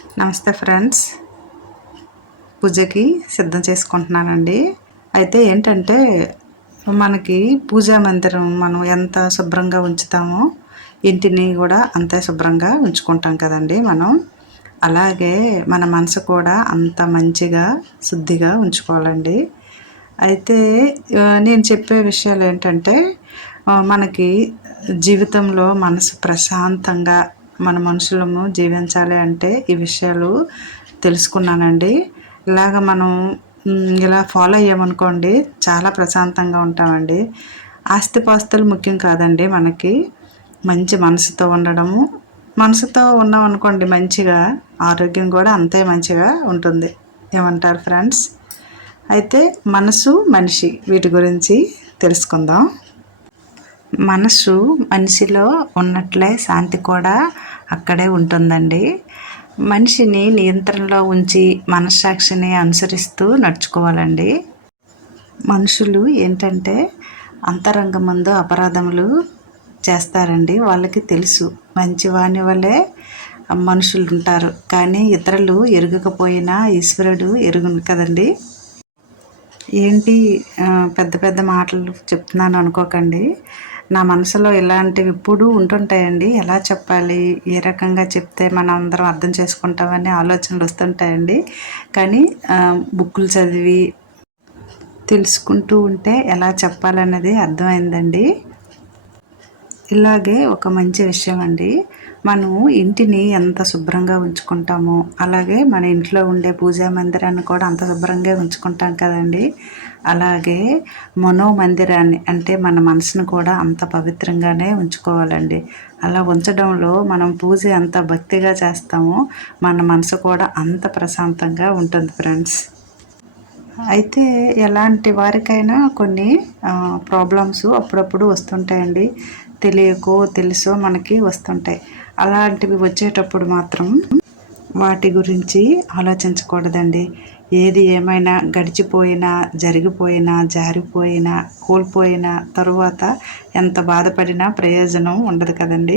నమస్తే ఫ్రెండ్స్. పూజకి సిద్ధం చేసుకుంటున్నానండి. అయితే ఏంటంటే మనకి పూజా మందిరం మనం ఎంత శుభ్రంగా ఉంచుతామో ఇంటిని కూడా అంతే శుభ్రంగా ఉంచుకుంటాం కదండి మనం. అలాగే మన మనసు కూడా అంత మంచిగా శుద్ధిగా ఉంచుకోవాలండి. అయితే నేను చెప్పే విషయాలు ఏంటంటే మనకి జీవితంలో మనసు ప్రశాంతంగా మన మనుషులము జీవించాలి అంటే ఈ విషయాలు తెలుసుకున్నానండి. ఇలాగ మనం ఇలా ఫాలో అయ్యామనుకోండి చాలా ప్రశాంతంగా ఉంటామండి. ఆస్తిపాస్తులు ముఖ్యం కాదండి మనకి. మంచి మనసుతో ఉండడము మనసుతో ఉన్నాం అనుకోండి మంచిగా ఆరోగ్యం కూడా అంతే మంచిగా ఉంటుంది. ఏమంటారు ఫ్రెండ్స్? అయితే మనసు మనిషి వీటి గురించి తెలుసుకుందాం. మనసు మనిషిలో ఉన్నట్లే శాంతి కూడా అక్కడే ఉంటుందండి. మనిషిని నియంత్రణలో ఉంచి మనస్సాక్షిని అనుసరిస్తూ నడుచుకోవాలండి. మనుషులు ఏంటంటే అంతరంగమందు అపరాధములు చేస్తారండి. వాళ్ళకి తెలుసు. మంచి వాని వల్లే మనుషులు ఉంటారు కానీ ఇతరులు ఎరగకపోయినా ఈశ్వరుడు ఎరుగును కదండి. ఏంటి పెద్ద పెద్ద మాటలు చెప్తున్నాను అనుకోకండి. నా మనసులో ఇలాంటివి ఇప్పుడు ఉంటుంటాయండి. ఎలా చెప్పాలి? ఏ రకంగా చెప్తే మనం అందరం అర్థం చేసుకుంటామని ఆలోచనలు వస్తుంటాయండి. కానీ బుక్కులు చదివి తెలుసుకుంటూ ఉంటే ఎలా చెప్పాలన్నది అర్థమైందండి. ఇలాగే ఒక మంచి విషయం అండి మనం ఇంటిని ఎంత శుభ్రంగా ఉంచుకుంటామో అలాగే మన ఇంట్లో ఉండే పూజా మందిరాన్ని కూడా అంత శుభ్రంగా ఉంచుకుంటాం కదండి. అలాగే మనో మందిరాన్ని అంటే మన మనసును కూడా అంత పవిత్రంగానే ఉంచుకోవాలండి. అలా ఉంచడంలో మనం పూజ ఎంత భక్తిగా చేస్తామో మన మనసు కూడా అంత ప్రశాంతంగా ఉంటుంది ఫ్రెండ్స్. అయితే ఎలాంటి వారికైనా కొన్ని ప్రాబ్లమ్స్ అప్పుడప్పుడు వస్తుంటాయండి. తెలియకో తెలుసో మనకి వస్తుంటాయి. అలాంటివి వచ్చేటప్పుడు మాత్రం వాటి గురించి ఆలోచించకూడదండి. ఏది ఏమైనా గడిచిపోయినా జరిగిపోయినా జారిపోయినా కోల్పోయినా తరువాత ఎంత బాధపడినా ప్రయోజనం ఉండదు కదండి.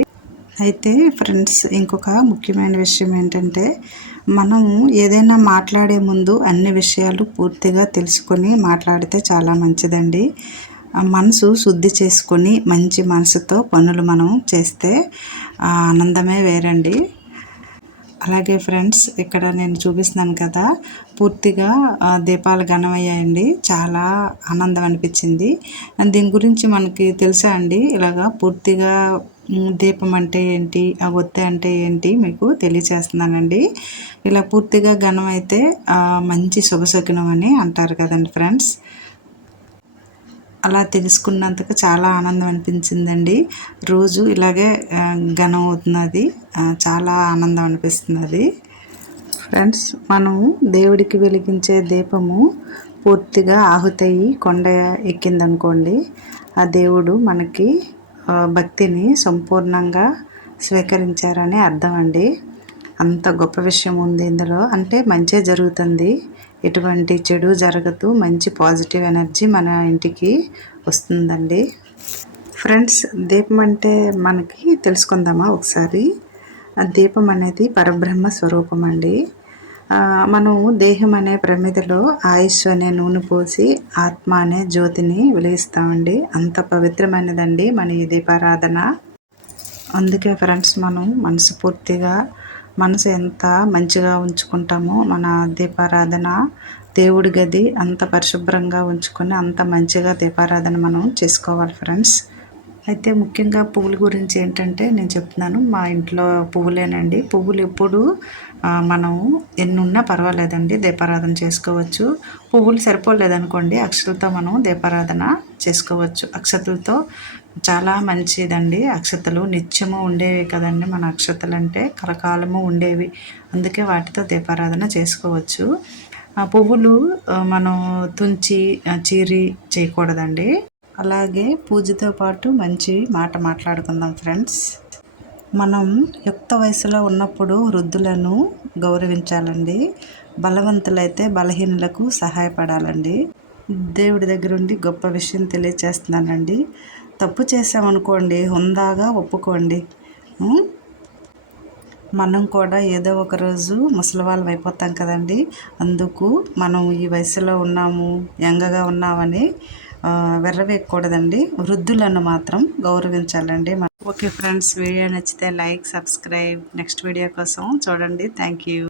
అయితే ఫ్రెండ్స్ ఇంకొక ముఖ్యమైన విషయం ఏంటంటే మనం ఏదైనా మాట్లాడే ముందు అన్ని విషయాలు పూర్తిగా తెలుసుకొని మాట్లాడితే చాలా మంచిదండి. మనసు శుద్ధి చేసుకొని మంచి మనసుతో పనులు మనం చేస్తే ఆనందమే వేరండి. అలాగే ఫ్రెండ్స్ ఇక్కడ నేను చూపిస్తున్నాను కదా పూర్తిగా దీపాలు ఘనమయ్యాయండి. చాలా ఆనందం అనిపించింది. దీని గురించి మనకి తెలుసా అండి? ఇలాగా పూర్తిగా దీపం అంటే ఏంటి? ఆ ఒత్తి అంటే ఏంటి? మీకు తెలియచేస్తున్నానండి. ఇలా పూర్తిగా ఘనం అయితే మంచి శుభశకునం అని అంటారు కదండి ఫ్రెండ్స్. అలా తెలుసుకున్నందుకు చాలా ఆనందం అనిపించిందండి. రోజు ఇలాగే ఘనం అవుతున్నది. చాలా ఆనందం అనిపిస్తున్నది. ఫ్రెండ్స్ మనం దేవుడికి వెలిగించే దీపము పూర్తిగా ఆహుతయి కొండ ఎక్కిందనుకోండి ఆ దేవుడు మనకి భక్తిని సంపూర్ణంగా స్వీకరించారని అర్థం అండి అంత గొప్ప విషయం ఉంది ఇందులో. అంటే మంచే జరుగుతుంది. ఎటువంటి చెడు జరగదు. మంచి పాజిటివ్ ఎనర్జీ మన ఇంటికి వస్తుందండి. ఫ్రెండ్స్ దీపం అంటే మనకి తెలుసుకుందామా ఒకసారి? దీపం అనేది పరబ్రహ్మ స్వరూపం అండి. మనం దేహం అనే ప్రమిదలో ఆయుష్ అనే నూనె పోసి ఆత్మ అనే జ్యోతిని వెలిగిస్తామండి. అంత పవిత్రమైనదండి మన ఈ దీపారాధన. అందుకే ఫ్రెండ్స్ మనం మనస్ఫూర్తిగా మనసు ఎంత మంచిగా ఉంచుకుంటామో మన దీపారాధన దేవుడి గది అంత పరిశుభ్రంగా ఉంచుకొని అంత మంచిగా దీపారాధన మనం చేసుకోవాలి ఫ్రెండ్స్ అయితే ముఖ్యంగా పువ్వుల గురించి ఏంటంటే నేను చెప్తున్నాను మా ఇంట్లో పువ్వులేనండి. పువ్వులు ఎప్పుడు మనం ఎన్ని ఉన్నా పర్వాలేదండి దీపారాధన చేసుకోవచ్చు. పువ్వులు సరిపోలేదనుకోండి అక్షతలతో మనం దీపారాధన చేసుకోవచ్చు. అక్షతలతో చాలా మంచిదండి. అక్షతలు నిత్యము ఉండేవి కదండి మన అక్షతలు అంటే కలకాలము ఉండేవి. అందుకే వాటితో దీపారాధన చేసుకోవచ్చు. ఆ పువ్వులు మనం తుంచి చీరి చేయకూడదండి. అలాగే పూజతో పాటు మంచి మాట మాట్లాడుకుందాం ఫ్రెండ్స్. మనం యుక్త వయసులో ఉన్నప్పుడు వృద్ధులను గౌరవించాలండి. బలవంతులైతే బలహీనులకు సహాయపడాలండి. దేవుడి దగ్గర ఉండి గొప్ప విషయం తెలియచేస్తున్నానండి. తప్పు చేసామనుకోండి హుందాగా ఒప్పుకోండి. మనం కూడా ఏదో ఒక రోజు ముసలి అయిపోతాం కదండి. అందుకు మనం ఈ వయసులో ఉన్నాము యంగగా ఉన్నామని వెర్రవేయకూడదండి. వృద్ధులను మాత్రం గౌరవించాలండి. ఓకే ఫ్రెండ్స్ వీడియో నచ్చితే లైక్ సబ్స్క్రైబ్. నెక్స్ట్ వీడియో కోసం చూడండి. Thank you.